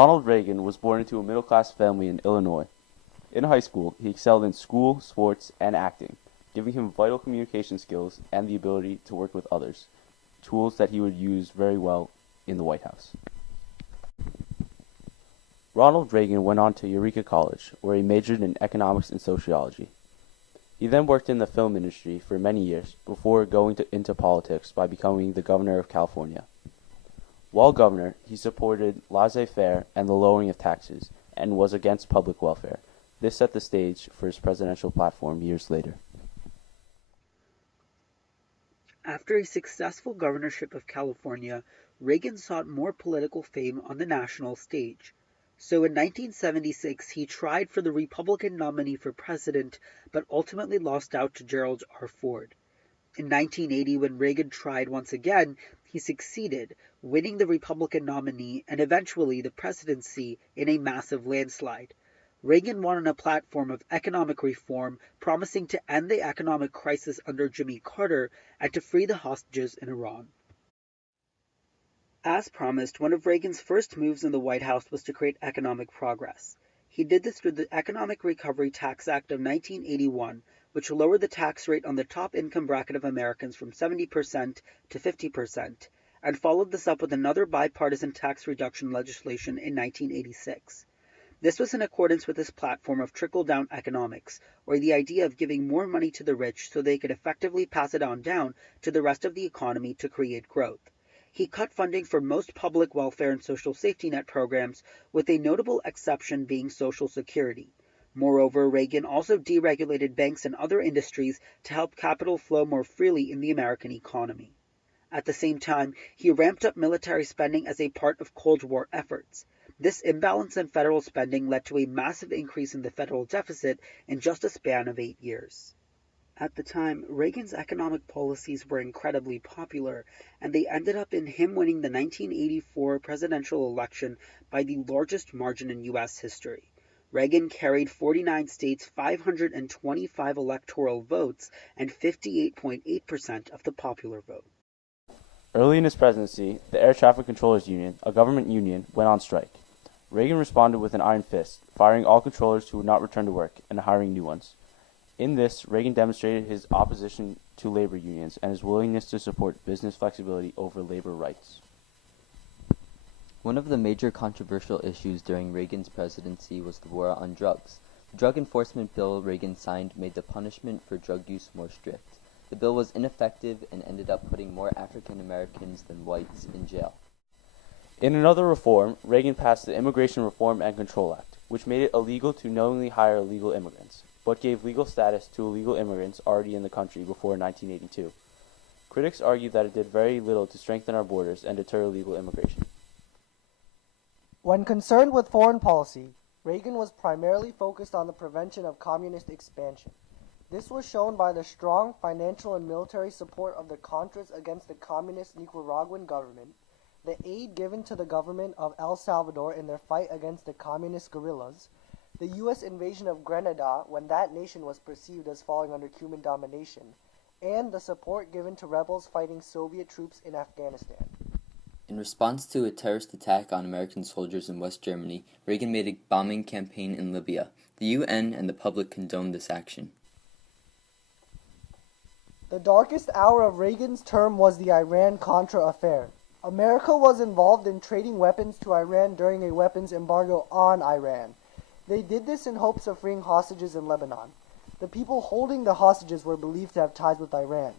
Ronald Reagan was born into a middle-class family in Illinois. In high school, he excelled in school, sports, and acting, giving him vital communication skills and the ability to work with others, tools that he would use very well in the White House. Ronald Reagan went on to Eureka College, where he majored in economics and sociology. He then worked in the film industry for many years before going into politics by becoming the governor of California. While governor, he supported laissez-faire and the lowering of taxes, and was against public welfare. This set the stage for his presidential platform years later. After a successful governorship of California, Reagan sought more political fame on the national stage. So in 1976, he tried for the Republican nominee for president, but ultimately lost out to Gerald R. Ford. In 1980, when Reagan tried once again, he succeeded, winning the Republican nominee and eventually the presidency in a massive landslide. Reagan won on a platform of economic reform, promising to end the economic crisis under Jimmy Carter and to free the hostages in Iran. As promised, one of Reagan's first moves in the White House was to create economic progress. He did this through the Economic Recovery Tax Act of 1981, which lowered the tax rate on the top income bracket of Americans from 70% to 50%, and followed this up with another bipartisan tax reduction legislation in 1986. This was in accordance with his platform of trickle-down economics, or the idea of giving more money to the rich so they could effectively pass it on down to the rest of the economy to create growth. He cut funding for most public welfare and social safety net programs, with a notable exception being Social Security. Moreover, Reagan also deregulated banks and other industries to help capital flow more freely in the American economy. At the same time, he ramped up military spending as a part of Cold War efforts. This imbalance in federal spending led to a massive increase in the federal deficit in just a span of 8 years. At the time, Reagan's economic policies were incredibly popular, and they ended up in him winning the 1984 presidential election by the largest margin in U.S. history. Reagan carried 49 states' 525 electoral votes and 58.8% of the popular vote. Early in his presidency, the Air Traffic Controllers Union, a government union, went on strike. Reagan responded with an iron fist, firing all controllers who would not return to work and hiring new ones. In this, Reagan demonstrated his opposition to labor unions and his willingness to support business flexibility over labor rights. One of the major controversial issues during Reagan's presidency was the war on drugs. The drug enforcement bill Reagan signed made the punishment for drug use more strict. The bill was ineffective and ended up putting more African Americans than whites in jail. In another reform, Reagan passed the Immigration Reform and Control Act, which made it illegal to knowingly hire illegal immigrants, but gave legal status to illegal immigrants already in the country before 1982. Critics argue that it did very little to strengthen our borders and deter illegal immigration. When concerned with foreign policy, Reagan was primarily focused on the prevention of communist expansion. This was shown by the strong financial and military support of the Contras against the communist Nicaraguan government, the aid given to the government of El Salvador in their fight against the communist guerrillas, the U.S. invasion of Grenada when that nation was perceived as falling under Cuban domination, and the support given to rebels fighting Soviet troops in Afghanistan. In response to a terrorist attack on American soldiers in West Germany, Reagan made a bombing campaign in Libya. The UN and the public condoned this action. The darkest hour of Reagan's term was the Iran-Contra affair. America was involved in trading weapons to Iran during a weapons embargo on Iran. They did this in hopes of freeing hostages in Lebanon. The people holding the hostages were believed to have ties with Iran.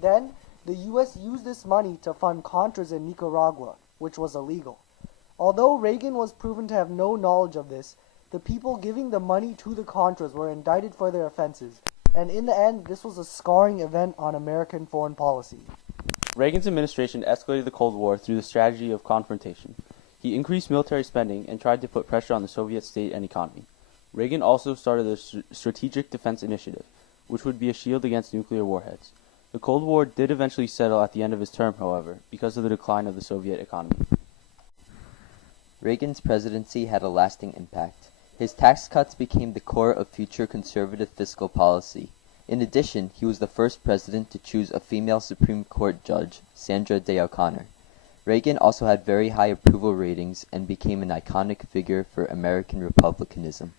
Then, the U.S. used this money to fund Contras in Nicaragua, which was illegal. Although Reagan was proven to have no knowledge of this, the people giving the money to the Contras were indicted for their offenses, and in the end, this was a scarring event on American foreign policy. Reagan's administration escalated the Cold War through the strategy of confrontation. He increased military spending and tried to put pressure on the Soviet state and economy. Reagan also started the Strategic Defense Initiative, which would be a shield against nuclear warheads. The Cold War did eventually settle at the end of his term, however, because of the decline of the Soviet economy. Reagan's presidency had a lasting impact. His tax cuts became the core of future conservative fiscal policy. In addition, he was the first president to choose a female Supreme Court judge, Sandra Day O'Connor. Reagan also had very high approval ratings and became an iconic figure for American republicanism.